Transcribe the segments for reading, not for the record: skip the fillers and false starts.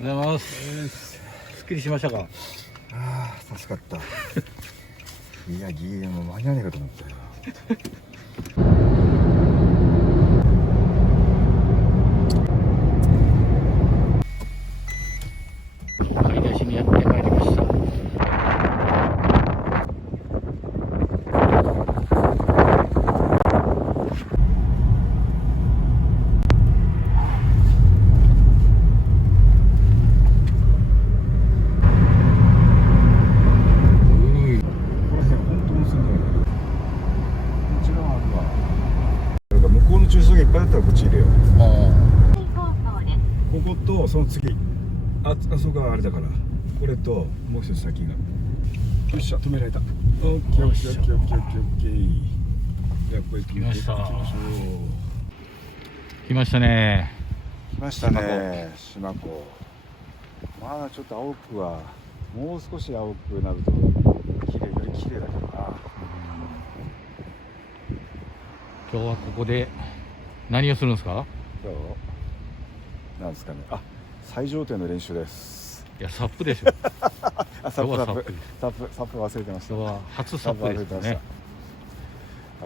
おはようございます。すっきりしましたか？ああ、助かった。いや、ギーも間に合わないかと思ったよ。買い出しにやってまいりました。駐車場がいっぱいだったらこっち入れよう。こことその次、あそこがあれだから、これともう一つ先が。よっしゃ、止められた。オッケーオッケーオッケーオッケーオッケー。やっぱり来ました。行きましょ来ましたね。う。来ましたね、島子。まだちょっと青くは、もう少し青くなると綺麗、より綺麗だけどな。今日はここで何をするんですか？今日なんですかね。あ、最上艇の練習です。いや、サップでしょ。あ、サップ今日はサップ忘れてました。今日は初サップですね。サップ忘れてました。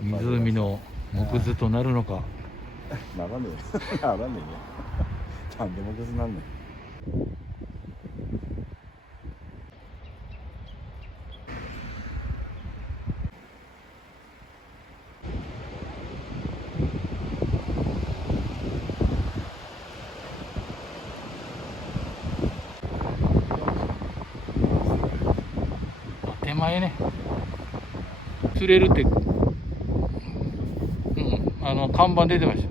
湖の木図となるのか。ならねえ。ならねえね。なんで木図なんねん。手前ね、釣れるって、看板出てました。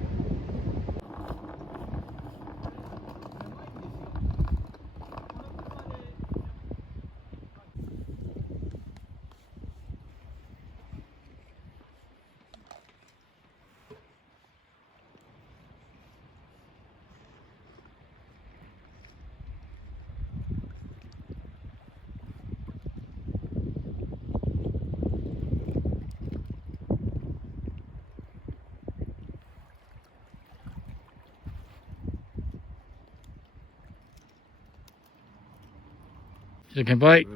じゃあ、乾杯。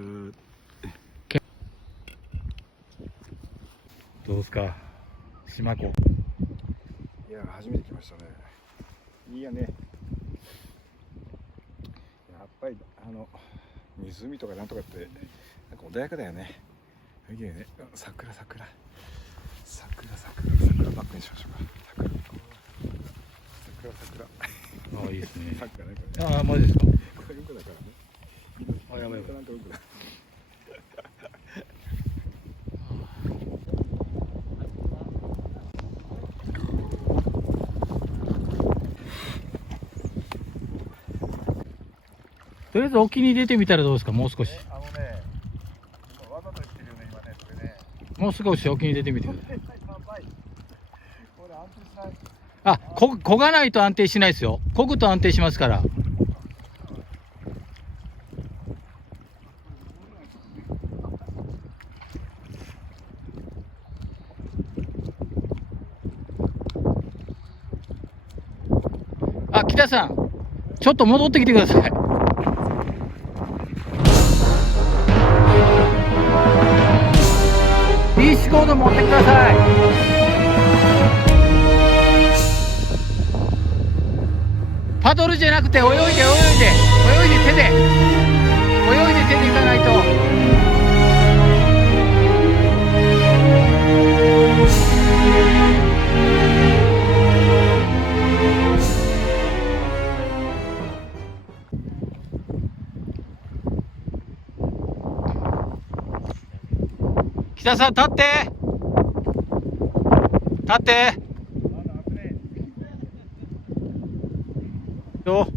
どうですか、島子。いや、初めて来ましたね。いいやね。やっぱり湖とかなんとかってなんか穏やかだよね。いいね。桜ばっかりにしましょうか。桜。ああ、いいですね。桜なんかね。ああ、マジですか。これうんこだからね。あ、やばいやばい。なんかうんこだ。とりあえず沖に出てみたらどうですか、もう少し。わざと言ってるよね、今ね、それね。もう少し沖に出てみてください。これ安定しない。あ、漕がないと安定しないですよ。漕ぐと安定しますから。あ、北さん、ちょっと戻ってきてください。BC コード持ってください。パドルじゃなくて泳いで手で行かないと。北さん、立ってよ。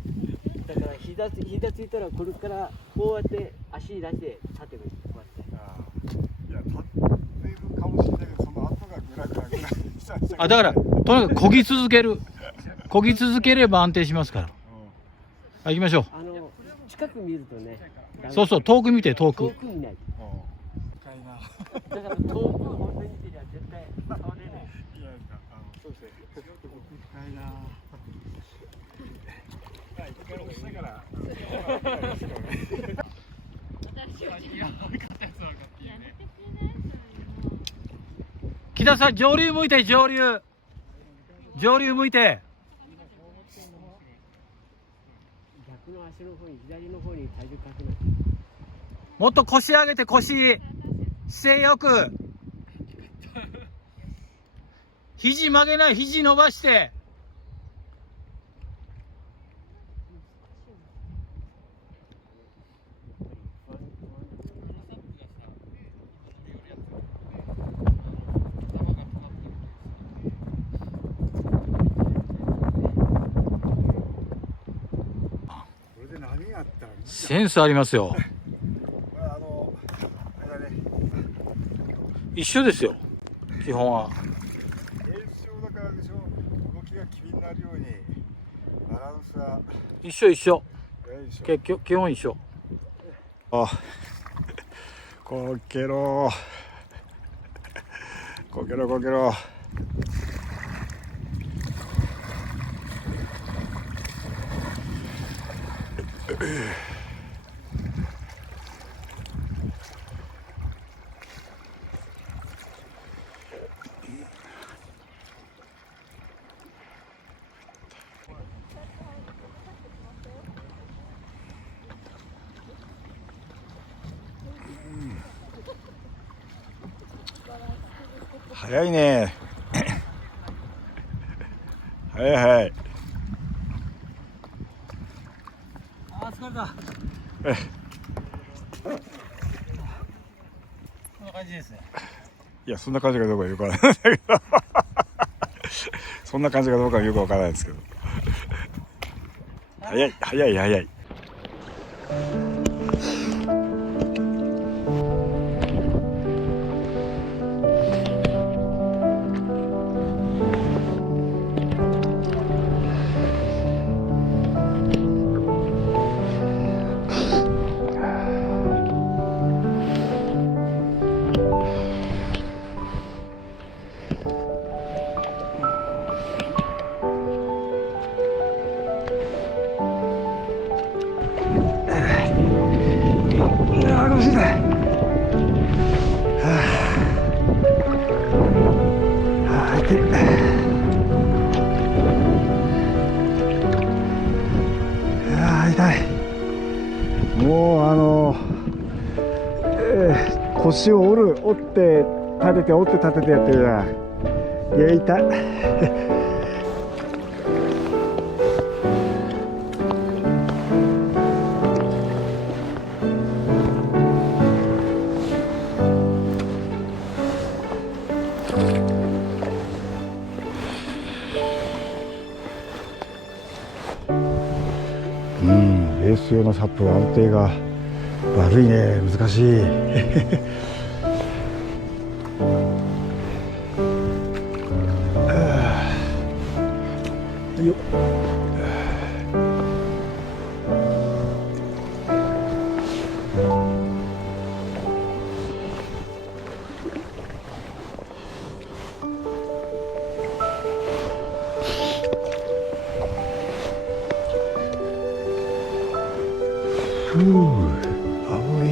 だから膝ついたらこれからこうやって足出して立てばいい。こうやって。いや、立ってるかもしれないけど、その後がグラグラあ、だからとにかく漕ぎ続ければ安定しますから。行きましょう。近く見るとね。そうそう、遠く見て、遠く。遠く見ない。だから遠く本当に見てりゃ絶対倒れない。そうですね。深いな。はい、一回押したから。木田さん、上流向いて、上流向いて。逆の足の方に、左の方に体重かけない。もっと腰上げて、姿勢よく。肘曲げない、肘伸ばして。これで何があったらいいんだ。センスありますよ。これあれだね。一緒ですよ、基本は。練習だからでしょ。動きが機敏になるようにバランスは一緒。いいでしょ。基本一緒。あ、こけろこけろこけろ。早いね。早い早い。あー、疲れた。こんな感じですね。いや、そんな感じかどうかよくわからないけどそんな感じかどうかはよくわからないですけど、早い早い早い。もう腰を折って立てて折って立ててやってるな。いや痛いレース用のサップは安定が悪いね。難しいよっ。ふう、青い。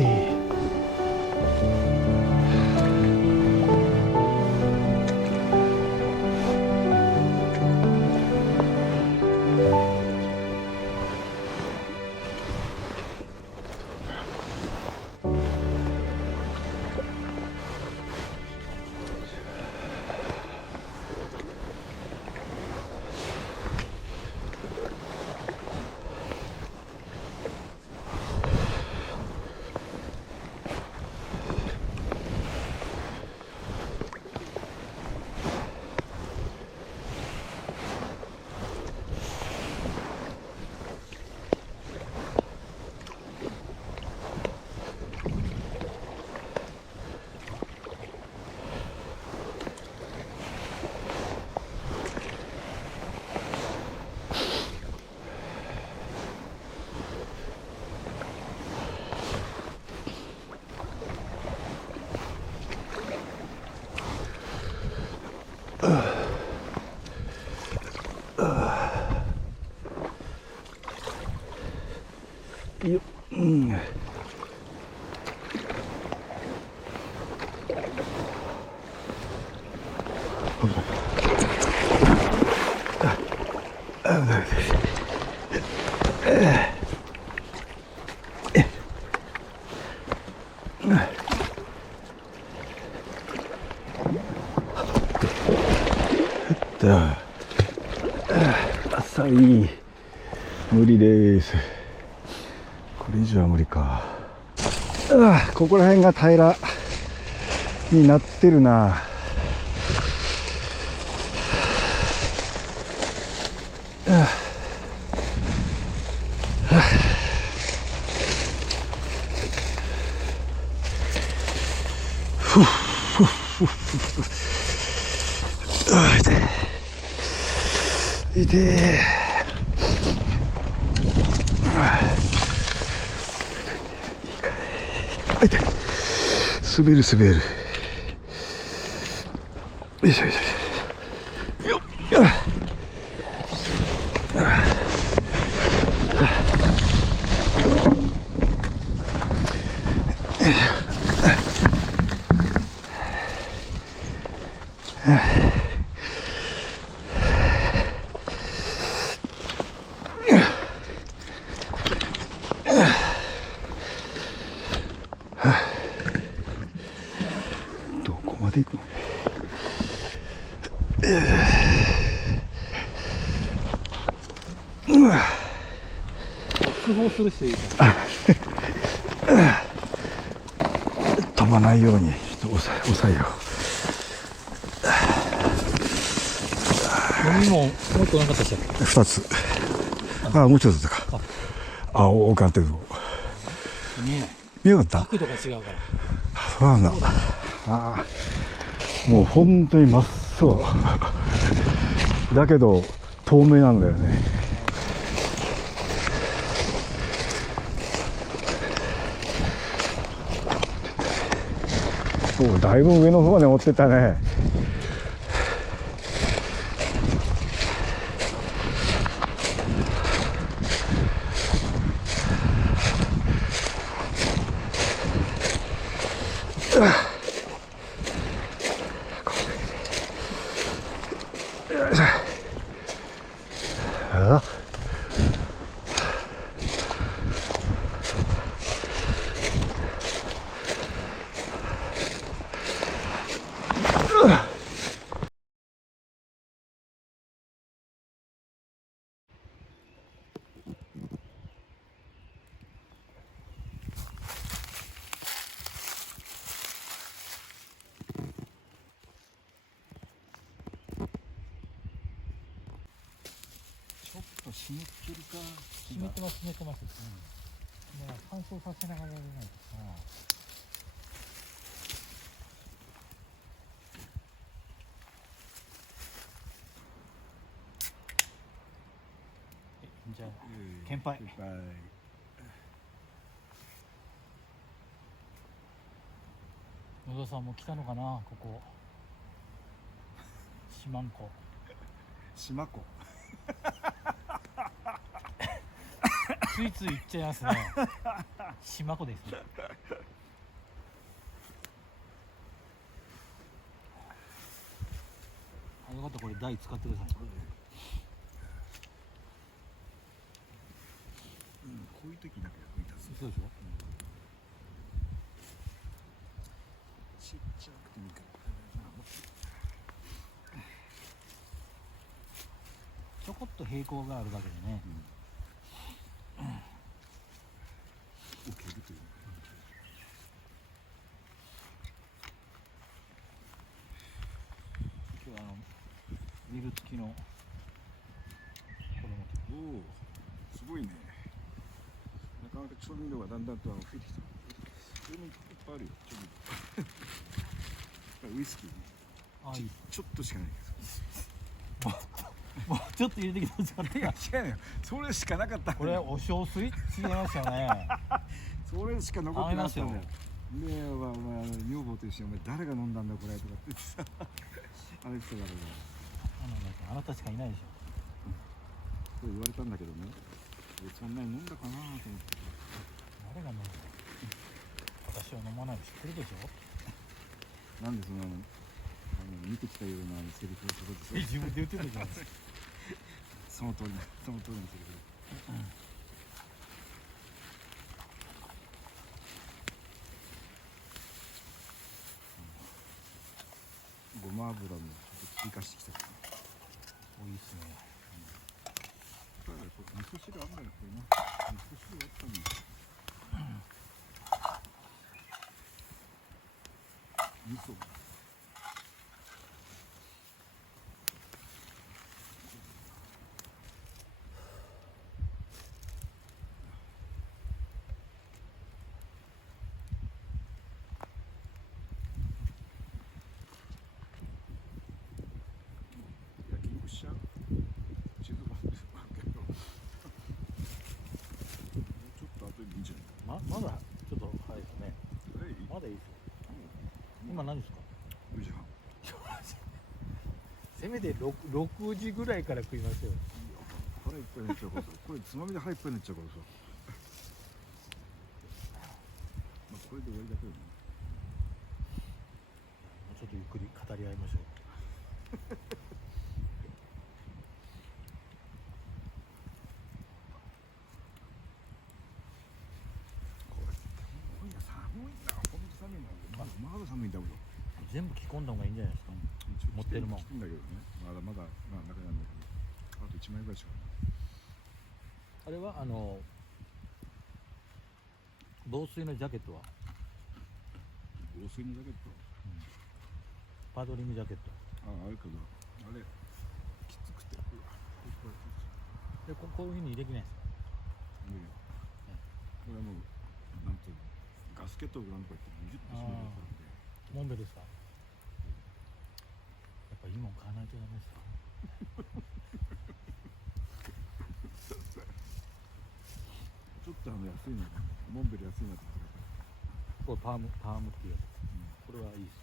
よっ。浅い。無理です。これ以上は無理か。ここら辺が平らになってるな。痛え。滑る滑る。よいしょよいしょ。よっ。どこまで行くの？通報する人いるから。飛ばないようにちょっと押さえよ飲みももう一個なかったっけ？う。2つ。もうちょっとか。多かったけど。見えない。見えなかった？角度が違うから。そうなんだ。もう本当に真っ青。だけど透明なんだよね。だいぶ上の方まで持ってったね。湿ってるか。湿ってます湿ってます。だから乾燥させながらやらないとさ。じゃあ乾杯。野田さんも来たのかな、ここ。四万湖。島湖。ついつい行っちゃいますね。島湖ですね。よかった、これ台使ってください。こういう時だけ役に立つ。そうでしょ。ちっちゃくてもいいから。ちょこっと平行があるだけでね。受けるという。今日はミル付きの子供と。おお、すごいね。なかなか調味料がだんだんと増えてきた。これもいっぱいあるよ。調味料。ウイスキーね。ちょっとしかないけど。もうちょっと入れてきたんじゃないか。違うのよ。それしかなかった。これお小水違いますよね。それしか残ってなかったんだよ。で、女房と一緒にお前誰が飲んだんだこれとかってさ、あれしてたからあなたしかいないでしょ。そう言われたんだけどね。そんなに飲んだかなと思って。誰が飲んだ？私は飲まないの知ってるでしょ。なんでそんな見てきたようなセリフをそこで自分で言ってたじゃないですか。その通りにするけど、ごま油もちょっと追加してきたからね。いいっすね。ただこれ味噌汁あんだよこれな。味噌汁あったのに。味噌。焼肉しちゃう。静かですけど。もうちょっと後でいいんじゃない。まだちょっと早いですね。はい。まだいいですよ。今何ですか。 9時半。せめて 6時ぐらいから食いますよ。腹いっぱいになっちゃうからさ、これつまみで腹いっぱいになっちゃうからさ。まあこれで終わりだけどね。ちょっとゆっくり語り合いましょう。寒いな、寒いな、ほんと寒いな。まだ寒いんだけど。全部着込んだ方がいいんじゃないですか。持ってるもん着てんだけどね。まだまだまあ中なんだけど、あと1枚ぐらいしかない。あれは防水のジャケットは防水のジャケット。パドリングジャケットあるけど、あれきつくて。うわ、でこういうふうにできないですか。これはもうなんていうの、ガスケットをなんとか言ってギュッと締めるやつなんで。モンベですか。やっぱいいもん買わないとダメですか。ちょっと安いの、モンベル安いなって言ってこれパームっていうやつ、これはいいですよ。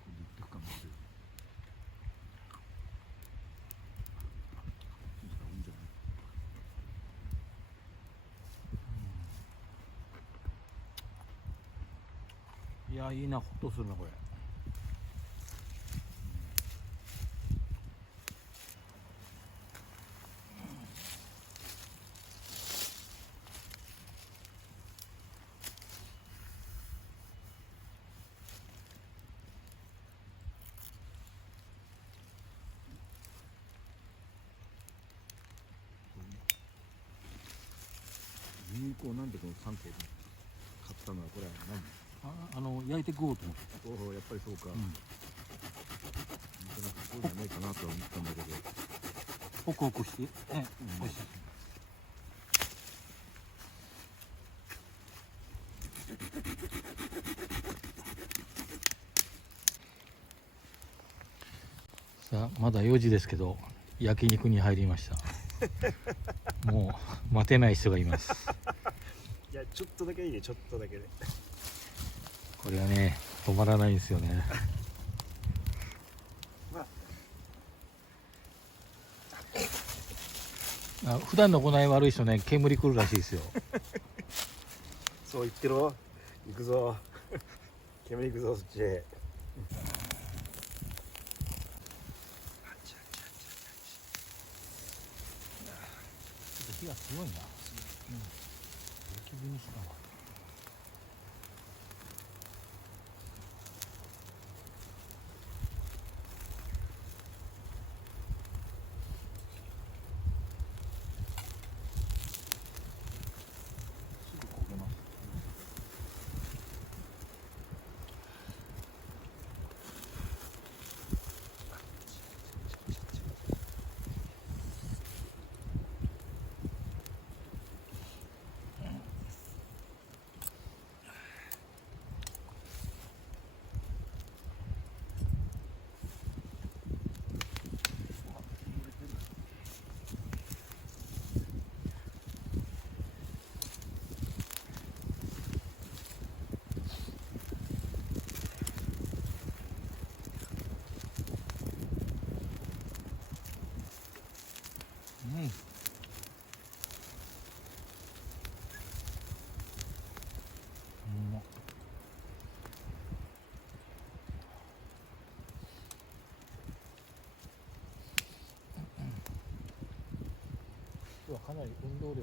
これでいってくかもしれない。いいんじゃない。いやいいな、ホッとするなこれ。ニンニクをなんでこの3個買ったのはこれは焼いて食おうと思って。何。おお、やっぱりそうか。なんかそうじゃないかなとは思ったんだけど。ホクホクしてね、美味しい。さあまだ4時ですけど焼肉に入りました。もう待てない人がいます。いや、ちょっとだけいいね、ちょっとだけで。これはね止まらないんですよね。普段の行い悪い人ね、煙くるらしいですよ。そう言ってろ。行くぞ。煙行くぞ、そっちへ。火が強いな。焼き火にしたわ。すぐ焦げます。かなり運動量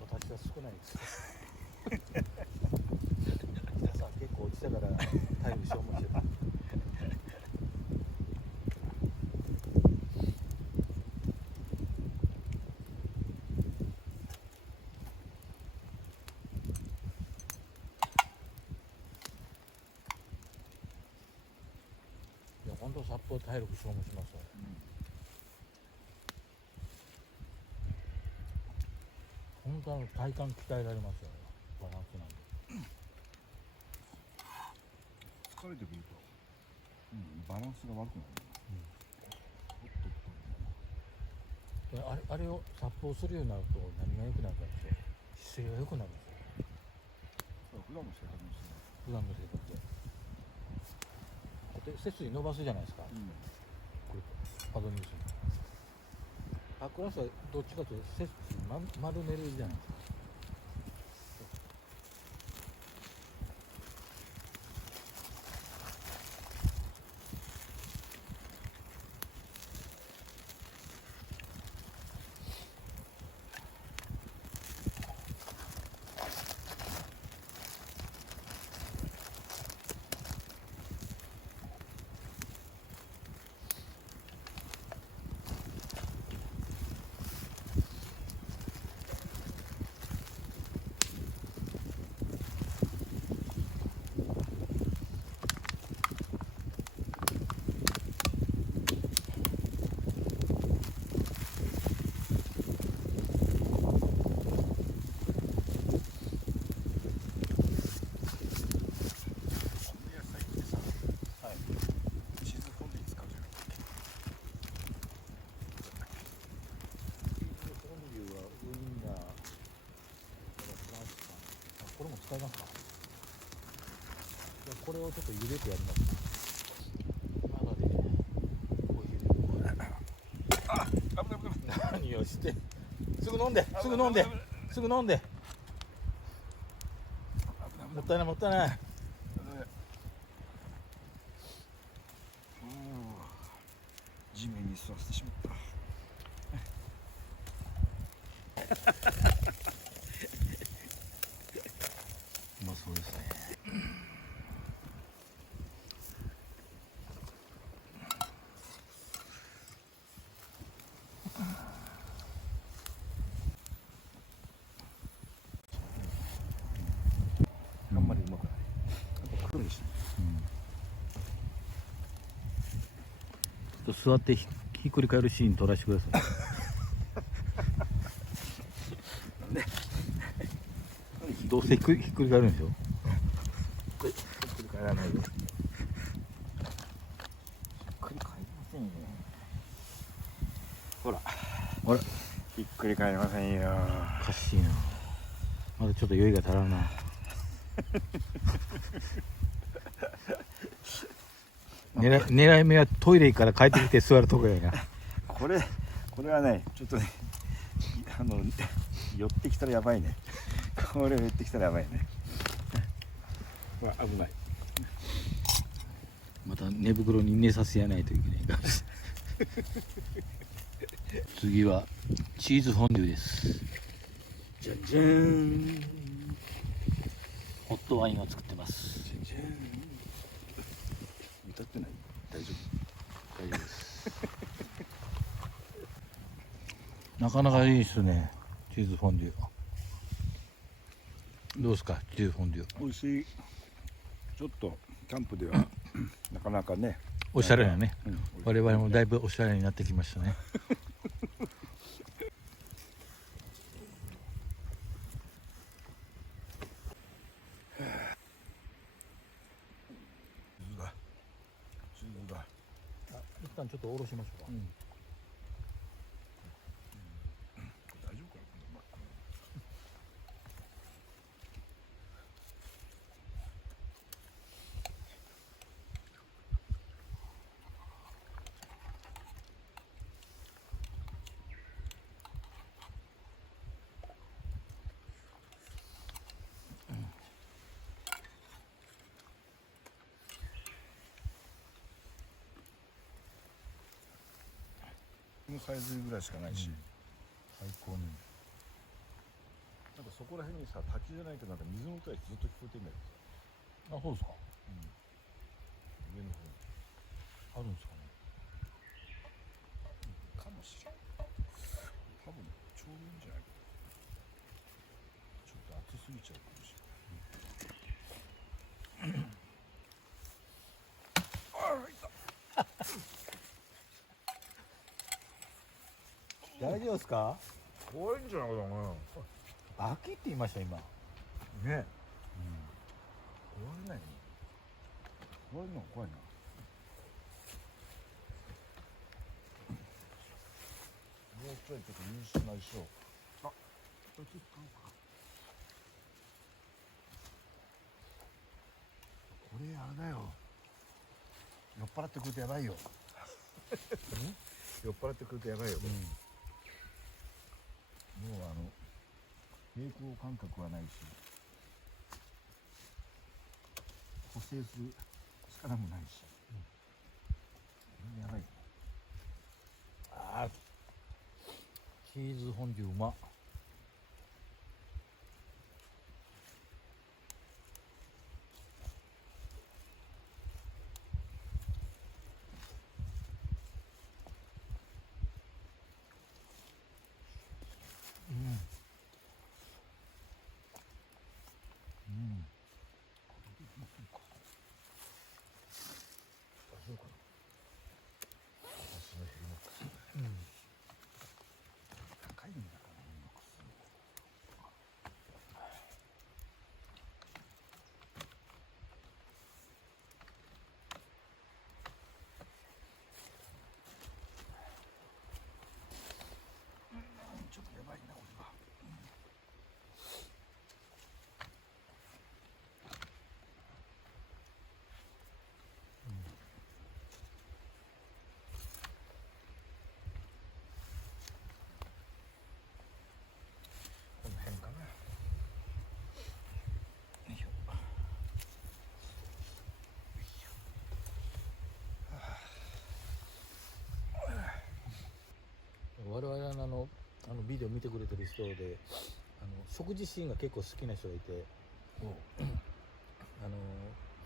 私は少ないです朝結構落ちたから体力消耗してた。いや本当札幌体力消耗しますよ。本当は体幹鍛えられますよ、バランスなんで。疲れてくると、バランスが悪くなる。あれをサップをするようになると何が良くなるかって姿勢が良くなるんですよ。普段の生活もしてない。普段の生活で。背筋伸ばすじゃないですか。これパドニュースに。クラスはどっちかというと背筋丸めるじゃないですか。これも使いますか。これをちょっと茹でてやります。まだね、こういう何をして、すぐ飲んで、すぐ飲んで、すぐ飲んで。もったいない、もったいない。地面に座らせてしまった。うまそうですね。あんまりうまくない。黒いしね。ちょっと座ってひっくり返るシーン撮らせてください。どうせひっくり返るんでしょ。ひっくり返らないよ。ひっくり返りませんよ。ほら。あれ、ひっくり返りませんよ。おかしいな。まだちょっと酔いが足らんな。狙い目はトイレから帰ってきて座るとこやな。これはね、ちょっとね、寄ってきたらやばいね。これ寄ってきたらやばいね。危ない。また寝袋に寝させやないといけないから。次はチーズフォンデュです。じゃんじゃん。ホットワインを作ってます。じゃんじゃん。歌ってない？大丈夫？大丈夫です。なかなかいいですね、チーズフォンデュ。どうですか、チーズフォンデュ。美味しい。ちょっとキャンプではなかなかね。おしゃれなね。うん、我々もだいぶおしゃれになってきましたね。鈴が。一旦ちょっと下ろしましょうか。大丈夫かな。このサイズぐらいしかないし、最高にそこら辺にさ滝じゃないけどなんか水の音がずっと聞こえてんだけどさ、あ、そうですか。上の方にあるんですかね。かもしれん。多分ちょうどいいんじゃないかな。ちょっと暑すぎちゃうかもしれない。大丈夫ですか。怖いんじゃないかな。バキって言いました今。ね。怖いない。怖いの怖いな。もうちょいちょっと優秀な衣装。あ、これ使おうか。これあれだよ。酔っ払ってくるとやばいよ。酔っ払ってくるとやばいよ。もう平衡感覚はないし、補正する力もないし、やばい。あー、チーズフォンデュうまっ。そうかな。私のヘリノックス。高いんだからヘリノックス。ちょっとやばいなこれは。この辺かな。よいしょ。我々のビデオ見てくれてる人で食事シーンが結構好きな人がいて、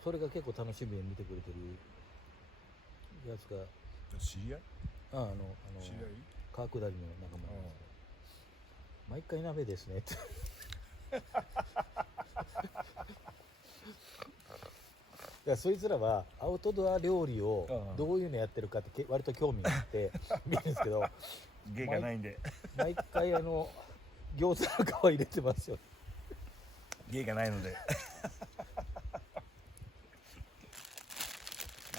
それが結構楽しみで見てくれてるやつが知り合い？知り合い？川下りの仲間なんですけど、毎回鍋ですねっていや、そいつらはアウトドア料理をどういうのやってるかって割と興味があって見るんですけど、芸がないんで。毎回餃子の皮入れてますよ。芸がないので。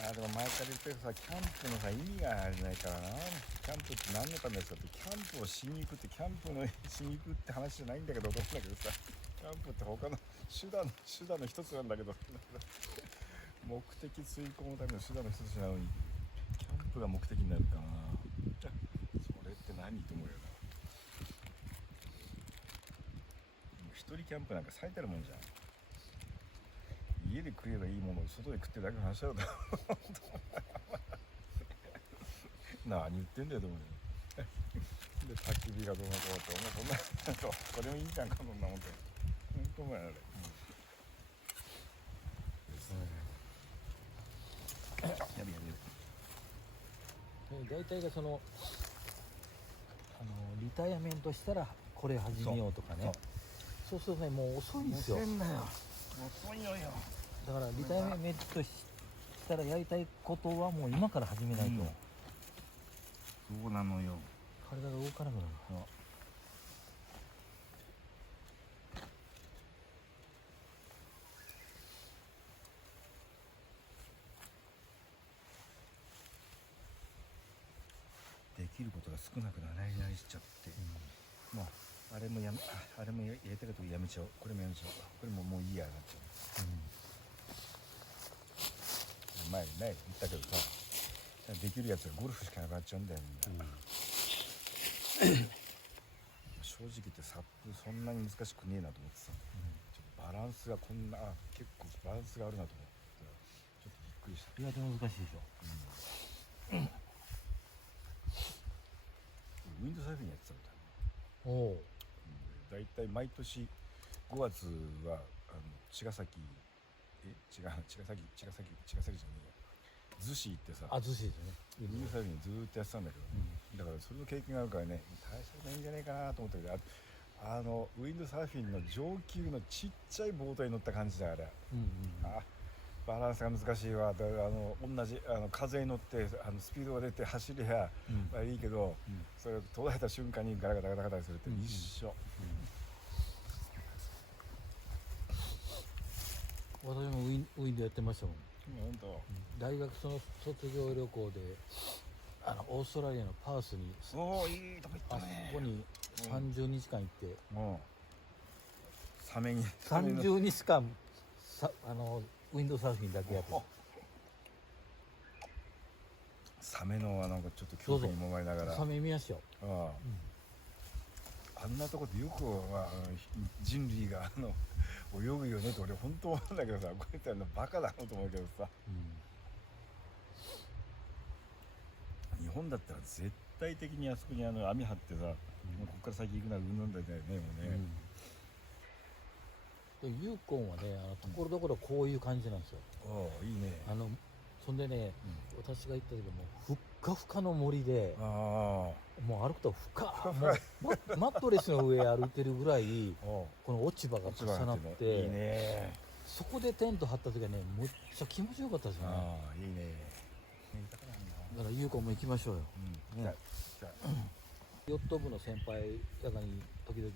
まあでも前から言ってるさ、キャンプのさ意味がないからな。キャンプって何のためですかって、キャンプをしに行くって、キャンプのしに行くって話じゃないんだけど、どうなんだけどさ、キャンプって他の手段の一つなんだけど、目的遂行のための手段の一つなのに、キャンプが目的になるかな。それって何と思うよな。一人キャンプなんか最たるもんじゃん。家で食えばいいものを外で食ってるだけの話だろうと。何言ってんだよと思うよ。で焚き火がどうのこうって、お前そんなこれもいいじゃんか、そんなもんって。本当お前あれ。やべやべ。大体がリタイアメントしたらこれ始めようとかね。そうするとね、もう遅いんですよ。遅いんだよ。遅いのよ。だからリタイアメントしたらやりたいことはもう今から始めないと、そうなのよ。体が動かなくなる。できることが少なくなりしちゃって、まああれもやりたいことやめちゃおう、これもやめちゃおう、これももういいやなっちゃう、前にね言ったけどさ、できるやつがゴルフしかなくなっちゃうんだよみんな、正直言ってサップそんなに難しくねえなと思ってさ、ちょっとバランスがこんな結構バランスがあるなと思ってちょっとびっくりした。意外と難しいでしょ。ウィンドサーフィンやってたみたいな。おお。だいたい毎年5月は茅ヶ崎茅ヶ崎じゃねえよ逗子行ってさあ、逗子ですね。ウィンドサーフィンずーっとやってたんだけど、だからそれの経験があるからね大したないいんじゃないかなと思ったけど、ウィンドサーフィンの上級のちっちゃいボートに乗った感じだから、バランスが難しいわ。だから同じ風に乗ってスピードが出て走りゃ、いいけど、それを途絶えた瞬間にガラガラガラガラするって一緒。私もウィンドやってましたもん。本当。大学その卒業旅行でオーストラリアのパースに、おーいいとこ行ったね。あそこに30日間行って、サメに30日間ウィンドサーフィンだけやってた。サメのなんかちょっと恐怖にもまれながらサメ見ましたよ。あんなとこでよく人類が泳ぐよねって俺本当思うんだけどさ、これってバカだなと思うけどさ、日本だったら絶対的にあそこに網張ってさ、もうここから先行くならうんなんだよね、もうね。ユーコンはね、ところどころこういう感じなんですよ。いいね。そんでね、私が行った時もふっかふかの森で、もう歩くとマットレスの上歩いてるぐらいこの落ち葉が重なって、いいね。そこでテント張った時はね、むっちゃ気持ちよかったですよね。いいね。だからユーコンも行きましょうよ。ヨット部の先輩やかに時々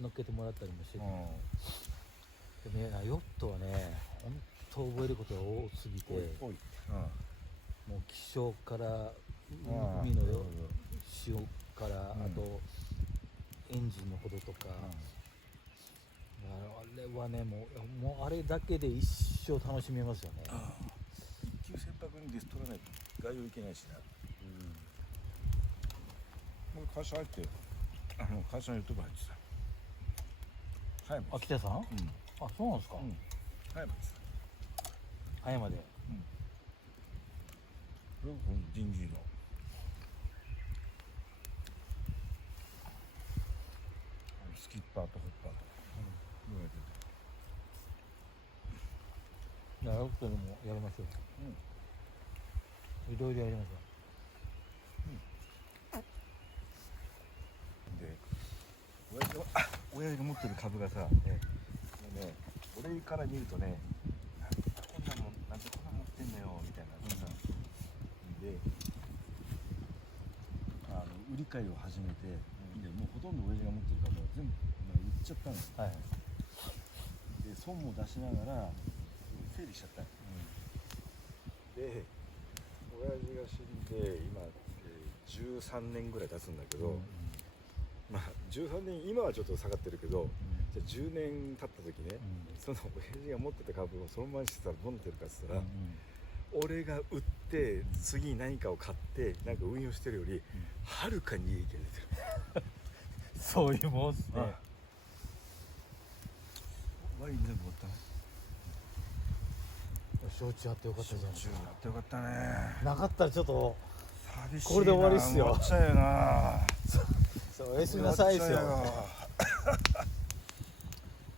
乗っけてもらったりもしてて、でね、ヨットはね、本当覚えることが多すぎて、もう気象から海の潮から、あとエンジンのこととか、あれはね、もうあれだけで一生楽しめますよね。一級船舶にです取らないと外洋行けないしな。もう会社入って会社のヨット部入ってた。あ、北さん？あ、そうなんですか。葉山です。葉山で。これは人事の。スキッパーとホッパーと。やることでもやりましょう。いろいろやりましょう。で、親父が持ってる株がさ、俺から見るとね、こんなもんなんでこんな持ってんのよみたいなさ、で、売り買いを始めて、もうほとんど親父が持ってるからもう全部売っちゃったの。で、損も出しながら整理しちゃったの。で、親父が死んで今、13年ぐらい経つんだけど、まあ13年今はちょっと下がってるけど、じゃあ10年経った時ね、その親父が持ってた株をそのままにしてたらどうなってるかっつったら、俺が売って次に何かを買ってなんか運用してるよりはるかに利益が出てる。そういうもんですね。ワイン全部終わったね。焼酎あってよかったじゃないですか。やってよかったね。なかったらちょっと寂しいな。これで終わりっすよ。終わっちゃうよな。そう、おやすみなさいですよ。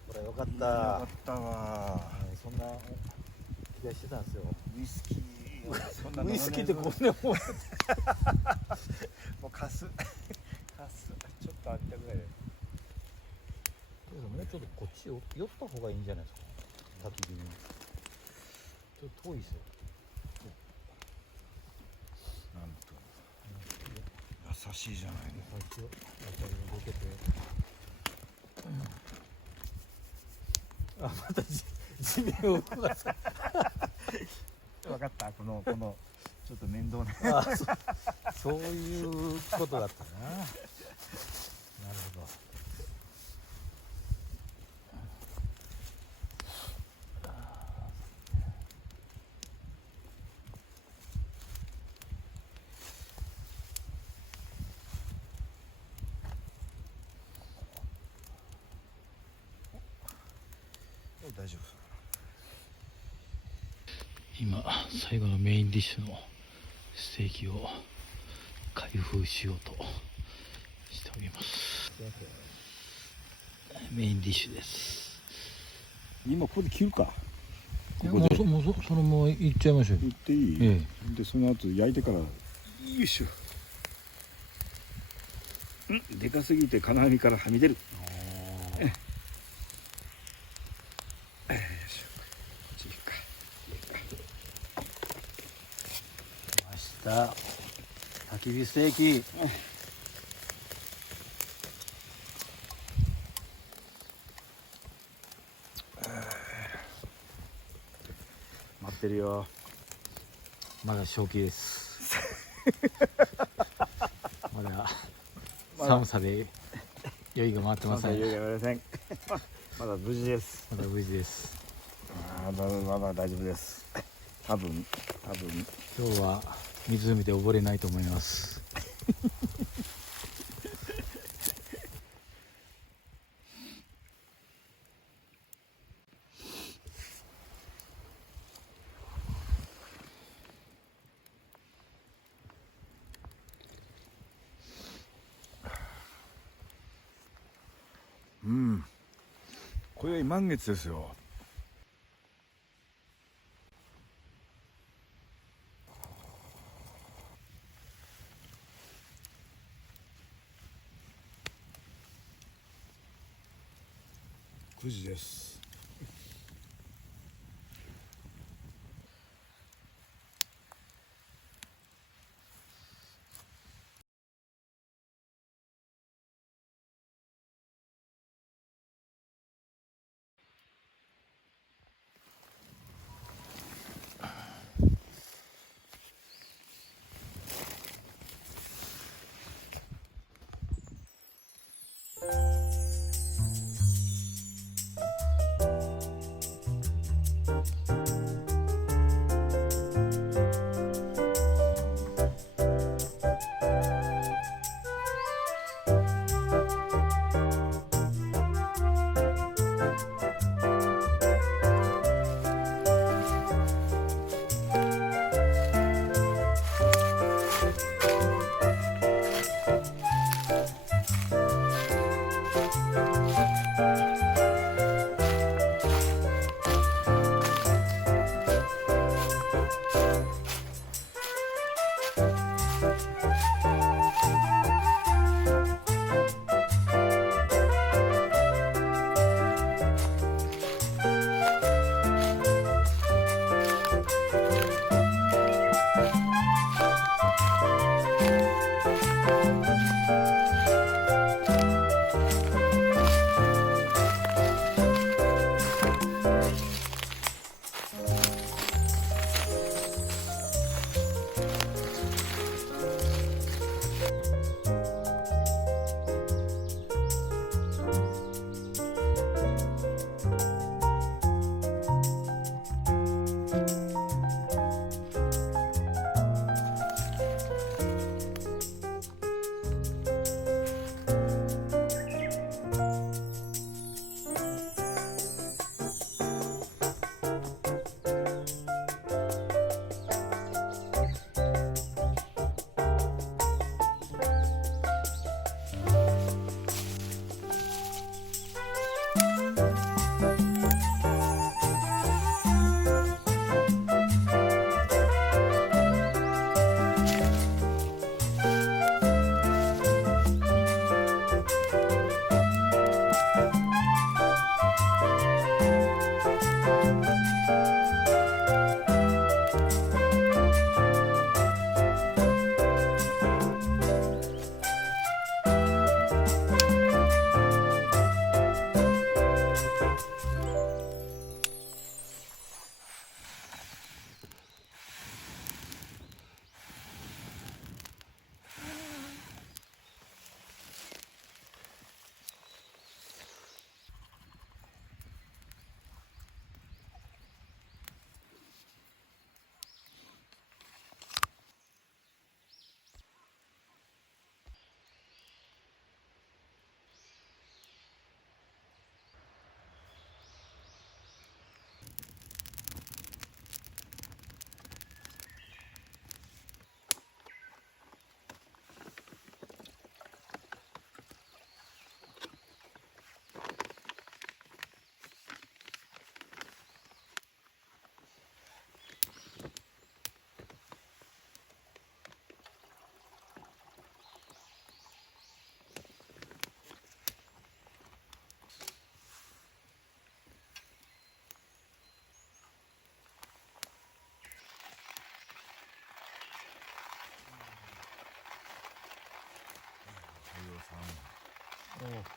これよかった。よかったわ。そんな気がしてたんですよ。ウイスキー。そんなウイスキーってこんなもん。もう貸す。ちょっとありたくない。もうちょっとこっち寄った方がいいんじゃないですか。焚き火に。ちょっと遠いですよ。なんと優しいじゃないの。一応やっぱり動けて。あ、また地面を動かす。分かった。このちょっと面倒な。そういうことだったな。なるほど。大丈夫。今最後のメインディッシュのステーキを開封しようとしております。メインディッシュです。今ここで切るか。いやもうそのもういっちゃいましょう。いっていい、えでその後焼いてからよいしょ。でかすぎて金網からはみ出る。よいしょ。こっち行くか。来ました焚き火ステーキ。待ってるよ。まだ正気です。まだ寒さで酔いが回ってません。まだ無事です。まだ無事です。まだ大丈夫です。多分今日は湖で溺れないと思います。今宵満月ですよ。9時です。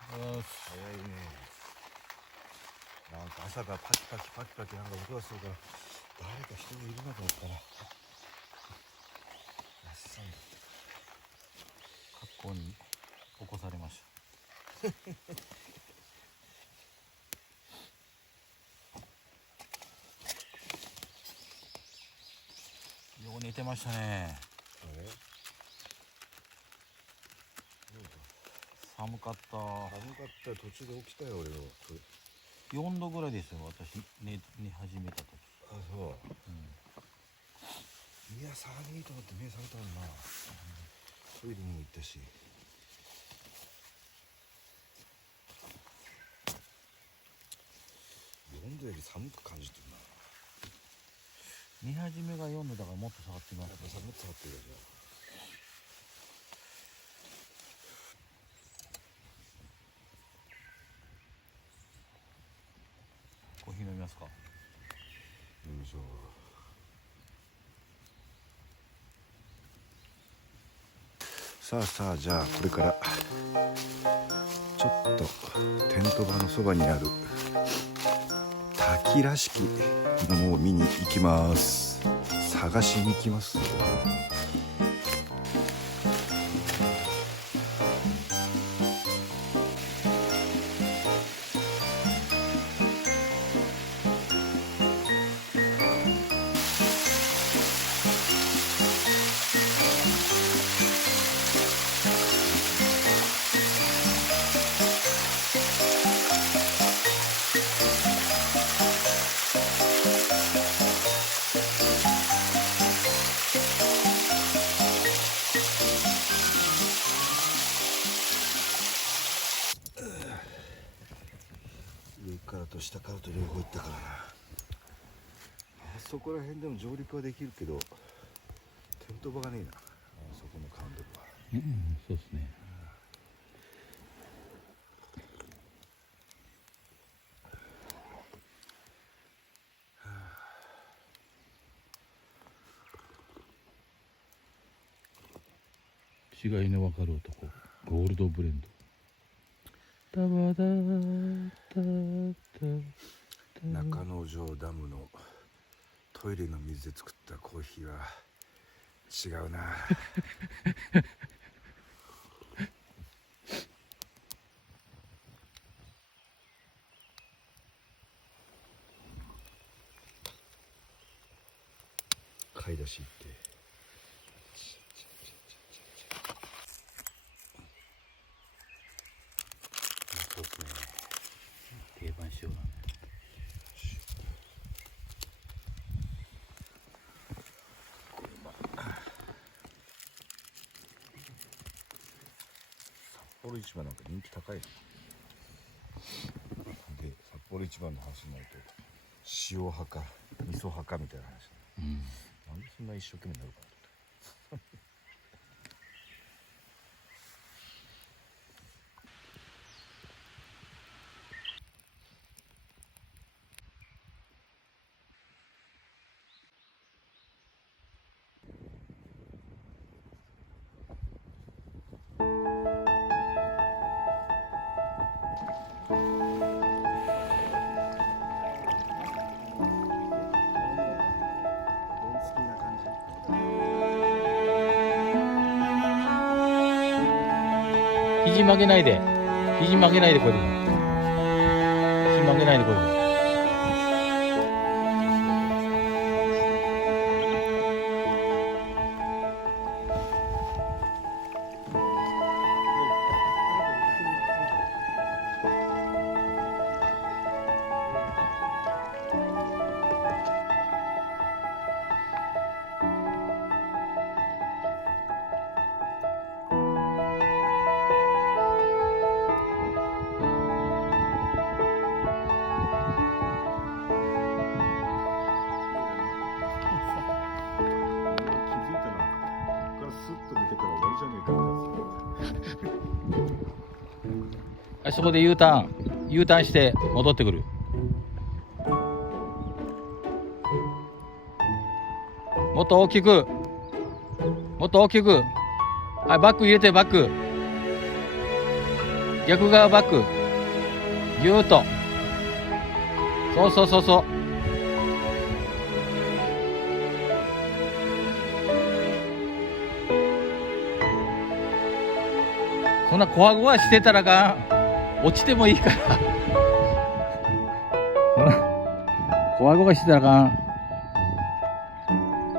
早いね。なんか朝からパキパキパキパキなんか音がするから誰か人がいるのかと思ったら安さんだ。格好に起こされましたよう寝てましたね。あれ寒かった。寒かったら途中で起きたよ俺の。4度ぐらいですよ私寝始めた時。あ、そう、いや寒いと思って目覚めたもんな、トイレにも行ったし。4度より寒く感じてるな。寝始めが4度だからもっと下がってます。やっぱ寒く下がってるよ。じゃコーヒー飲みますか。あ飲みましょう。さあさあ、じゃあこれからちょっとテント場のそばにある滝らしきものを見に行きます。探しに行きますよ。上からと下からと両方行ったからな。あそこら辺でも上陸はできるけどテント場がねえな、あそこのカンドルは。そうですね。違いの分かる男、ゴールドブレンド。中之条ダムのトイレの水で作ったコーヒーは違うな。買い出し行ってそうですね。定番仕様だね。札幌市場なんか人気高いので、札幌一番の話になると塩派か味噌派かみたいな話、なんでそんな一生懸命になるかなと思って。肘曲げないで、肘曲げないでこれで。肘曲げないでこれで。はい、そこで U ターンして戻ってくる。もっと大きく、もっと大きく。はい、バック入れてバック。逆側バックぎゅーっと、そうそうそうそう、そんなこわごわしてたらが落ちてもいいからそんなこわごわしてたらが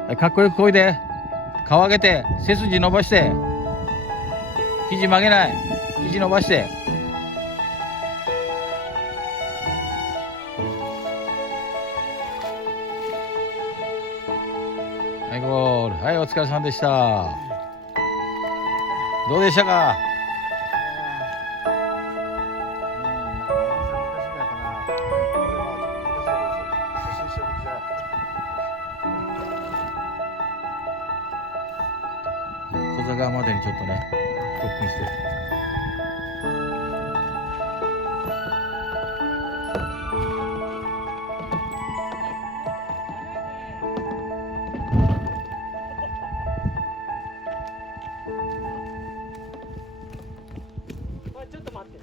はい、かっこよくこいで、顔上げて背筋伸ばして、肘曲げない、肘伸ばして、はい、ゴール。はい、お疲れさんでした。どうでしたか？小座川までにちょっとね、特訓して。ちょっと待って。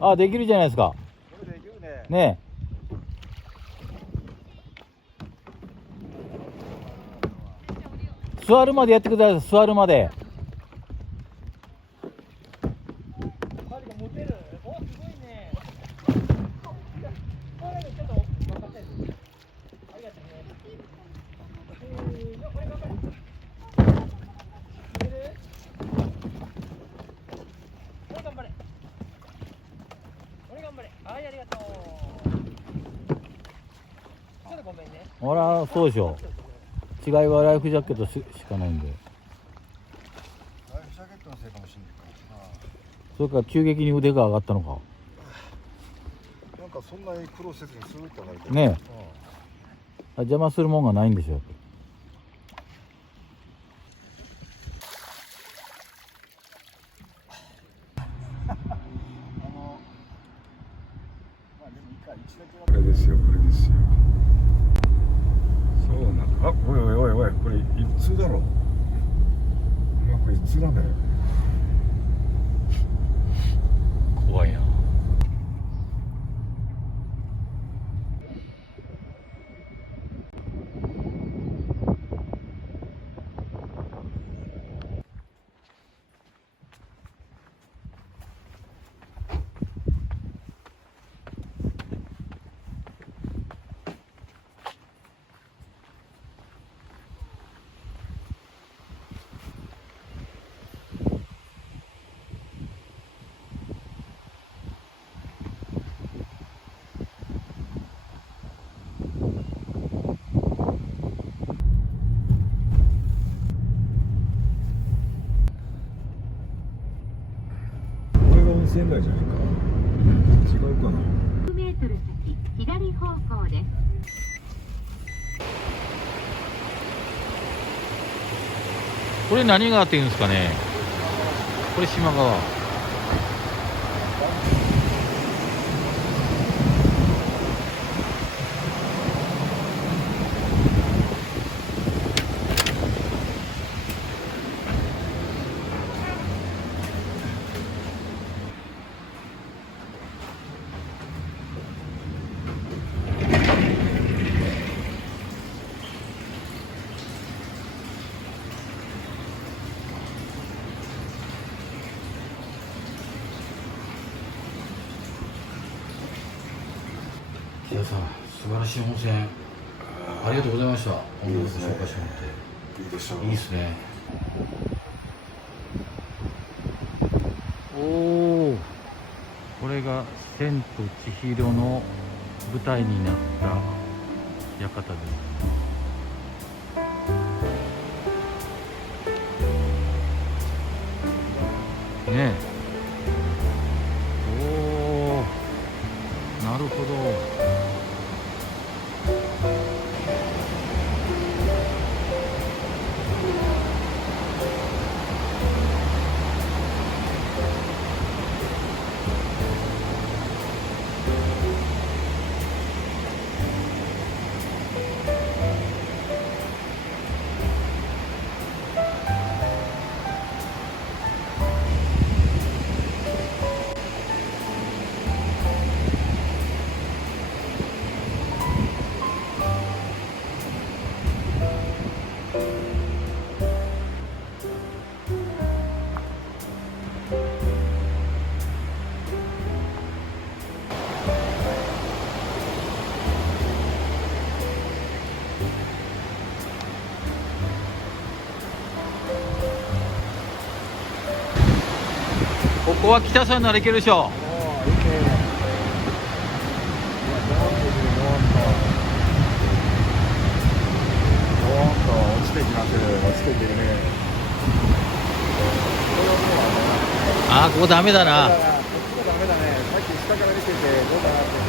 あ、できるじゃないですか。これできるね。ねえ。座るまでやってください。座るまで。持てる。お、すごいね。これちょっと任せる。ありがとうね。これ頑張れ。いける？これ頑張れ。これ頑張れ。はい、ありがとう。ちょっとごめんね。ほら、そうでしょ。違いはライフジャケットしかないんで。ライフジャケットのせいかもしれないか。それから急激に腕が上がったのか。なんかそんなに苦労せずにスーッと上がるけど。ねえ。邪魔するもんがないんでしょう。これですよ、これですよ。そうなんだ。あ、おいおいおいおい、これ一通だろ。これ一通なんだよ。怖いな。これが温泉街じゃないか。違うかな。100メートル先、左方向です。これ何川って言うんですかね。これ島川。木田さん、素晴らしい温泉ありがとうございました。いいですね。紹介してもらっていいでしょう。いいですね。おお、これが千と千尋の舞台になった館です。ねえ、おお、なるほど。ここは北さんならいけるでしょ。いいね。ドーンと落ちてきます。落ちてきてるね。あー、ここダメだな。ここダメだね。さっき下から見ててどうかなって。